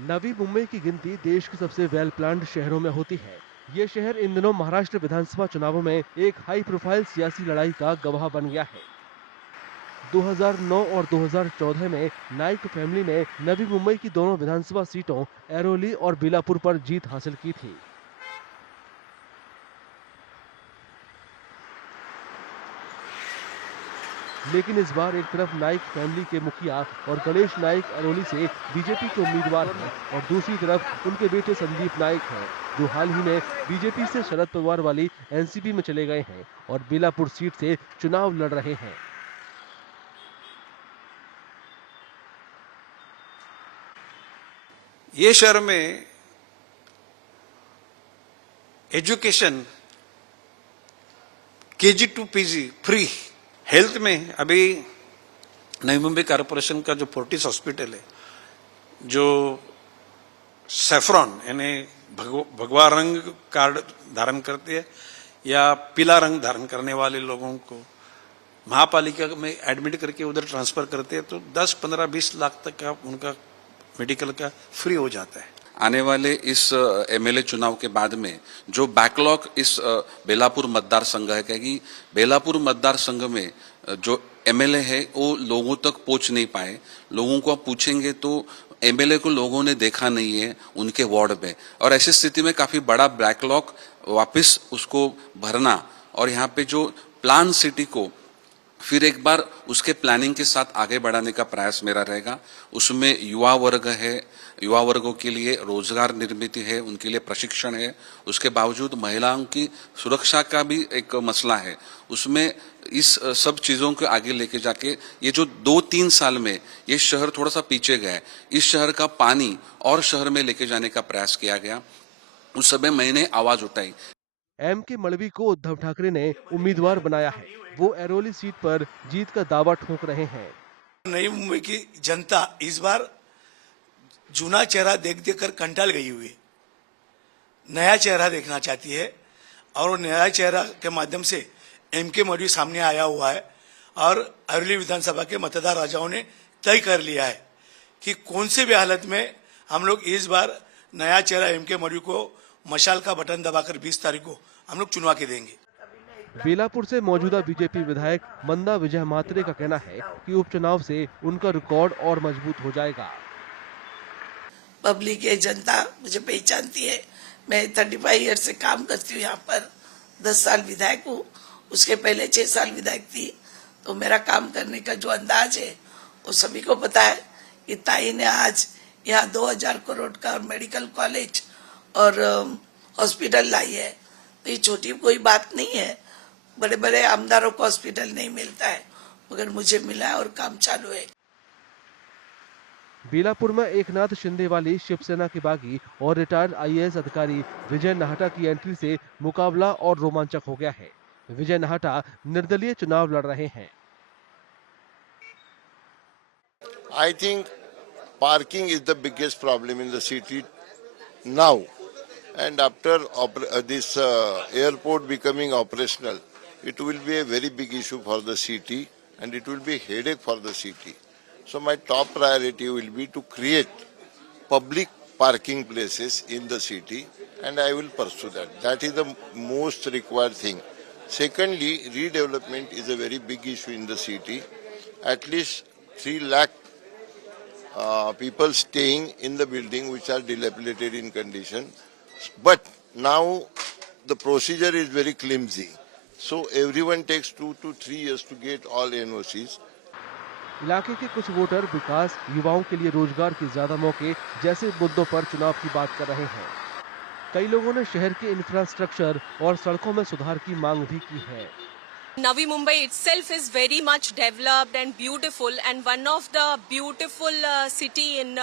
नवी मुंबई की गिनती देश के सबसे वेल प्लान्ड शहरों में होती है। ये शहर इन दिनों महाराष्ट्र विधानसभा चुनावों में एक हाई प्रोफाइल सियासी लड़ाई का गवाह बन गया है। 2009 और 2014 में नाइक फैमिली ने नवी मुंबई की दोनों विधानसभा सीटों ऐरोली और बीलापुर पर जीत हासिल की थी। लेकिन इस बार एक तरफ नाइक फैमिली के मुखिया और गणेश नाइक अरोली से बीजेपी के उम्मीदवार हैं और दूसरी तरफ उनके बेटे संदीप नाइक हैं, जो हाल ही में बीजेपी से शरद पवार वाली एनसीपी में चले गए हैं और बेलापुर सीट से चुनाव लड़ रहे हैं। ये शहर में education KG to PG free, health में अभी नवी मुंबई कारपोरेशन का जो फोर्टिस हॉस्पिटल है, जो सैफ्रॉन यानी भगवा रंग कार्ड धारण करती है या पीला रंग धारण करने वाले लोगों को महापालिका में एडमिट करके उधर ट्रांसफर करते हैं, तो 10, 15, 20 लाख तक का उनका मेडिकल का फ्री हो जाता है। आने वाले इस एमएलए चुनाव के बाद में जो बैकलॉग इस बेलापुर मतदार संघ है, क्योंकि बेलापुर मतदार संघ में जो एमएलए है वो लोगों तक पहुंच नहीं पाए। लोगों को आप पूछेंगे तो एमएलए को लोगों ने देखा नहीं है उनके वार्ड में, और ऐसी स्थिति में काफी बड़ा बैकलॉग वापस उसको भरना और यहाँ पे जो प्लान सिटी को फिर एक बार उसके प्लानिंग के साथ आगे बढ़ाने का प्रयास मेरा रहेगा। उसमें युवा वर्ग है, युवा वर्गों के लिए रोजगार निर्मित है, उनके लिए प्रशिक्षण है, उसके बावजूद महिलाओं की सुरक्षा का भी एक मसला है। उसमें इस सब चीजों को आगे लेके जाके ये जो 2-3 साल में ये शहर थोड़ा सा पीछे गया है, इस शहर का पानी और शहर में लेके जाने का प्रयास किया गया। उस समय मैंने आवाज उठाई। एम के मलवी को उद्धव ठाकरे ने उम्मीदवार बनाया है। वो ऐरोली सीट पर जीत का दावा ठोक रहे हैं। नई मुंबई की जनता इस बार जूना चेहरा देख देख कर कंटाल गई हुई है, नया चेहरा देखना चाहती है और वो नया चेहरा के माध्यम से एम के मलवी सामने आया हुआ है और ऐरोली विधानसभा के मतदार राजाओं ने तय कर लिया है कि कौन से भी हालत में हम लोग इस बार नया चेहरा एम के मलवी को मशाल का बटन दबाकर 20 तारीख को हम लोग चुनवा के देंगे। बेलापुर से मौजूदा बीजेपी विधायक मंदा विजय मात्रे का कहना है कि उपचुनाव से उनका रिकॉर्ड और मजबूत हो जाएगा। पब्लिक है, जनता मुझे पहचानती है। मैं 35 ईयर से काम करती हूँ यहाँ पर, 10 साल विधायक हूँ, उसके पहले 6 साल विधायक थी। तो मेरा काम करने का जो अंदाज है वो सभी को पता है कि ताई ने आज यहाँ 2000 करोड़ का मेडिकल कॉलेज और हॉस्पिटल लाई है। तो ये छोटी कोई बात नहीं है, बड़े बड़े आमदारों को हॉस्पिटल नहीं मिलता है, मगर मुझे मिला है और काम चालू है। बेलापुर में एकनाथ शिंदे वाली शिवसेना के बागी और रिटायर्ड आईएएस अधिकारी विजय नाहटा की एंट्री से मुकाबला और रोमांचक हो गया है। विजय नाहटा निर्दलीय चुनाव लड़ रहे हैं। I think parking is the biggest problem in the city now, and after this airport becoming operational, it will be a very big issue for the city and it will be a headache for the city. So my top priority will be to create public parking places in the city, and I will pursue that. That is the most required thing. Secondly, redevelopment is a very big issue in the city. At least 3 lakh people staying in the building which are dilapidated in condition. But now the procedure is very clumsy. So everyone takes 2 to 3 years to get all NOCs. इलाके के कुछ voter विकास, युवाओं के लिए रोजगार के ज्यादा मौके जैसे मुद्दों पर चुनाव की बात कर रहे हैं। कई लोगों ने शहर के इंफ्रास्ट्रक्चर और सड़कों में सुधार की मांग भी की है। Navi Mumbai itself is very much developed and beautiful, and one of the beautiful city in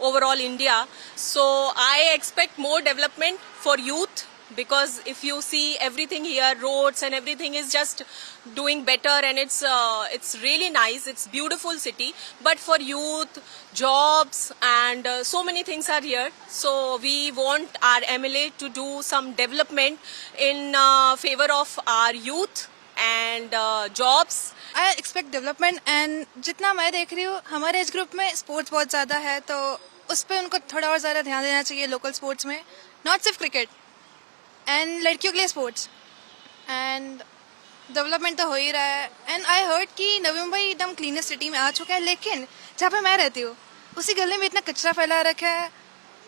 overall India. So I expect more development for youth, because if you see everything here, roads and everything is just doing better, and it's really nice. It's beautiful city, but for youth, jobs and so many things are here. So we want our MLA to do some development in favor of our youth and jobs. I expect development, and जितना मैं देख रही हूँ हमारे age group में sports बहुत ज़्यादा है, तो उस पर उनको थोड़ा और ज़्यादा ध्यान देना चाहिए लोकल स्पोर्ट्स में, नॉट सिर्फ क्रिकेट एंड लड़कियों के लिए स्पोर्ट्स एंड डेवलपमेंट तो हो ही रहा है। एंड आई हर्ड कि नवी मुंबई एकदम क्लीनेस्ट सिटी में आ चुका है, लेकिन जहाँ पे मैं रहती हूँ उसी गली में इतना कचरा फैला रखा है।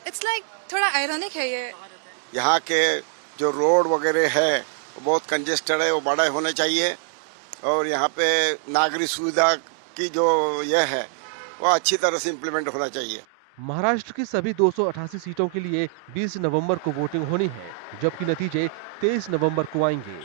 इट्स लाइक थोड़ा आयरॉनिक है ये। यहाँ के जो रोड वगैरह है वो बहुत कंजेस्टेड है, वो बड़े होने चाहिए और यहाँ पे नागरिक सुविधा की जो यह है वो अच्छी तरह से इम्प्लीमेंट होना चाहिए। महाराष्ट्र की सभी 288 सीटों के लिए 20 नवंबर को वोटिंग होनी है, जबकि नतीजे 23 नवंबर को आएंगे।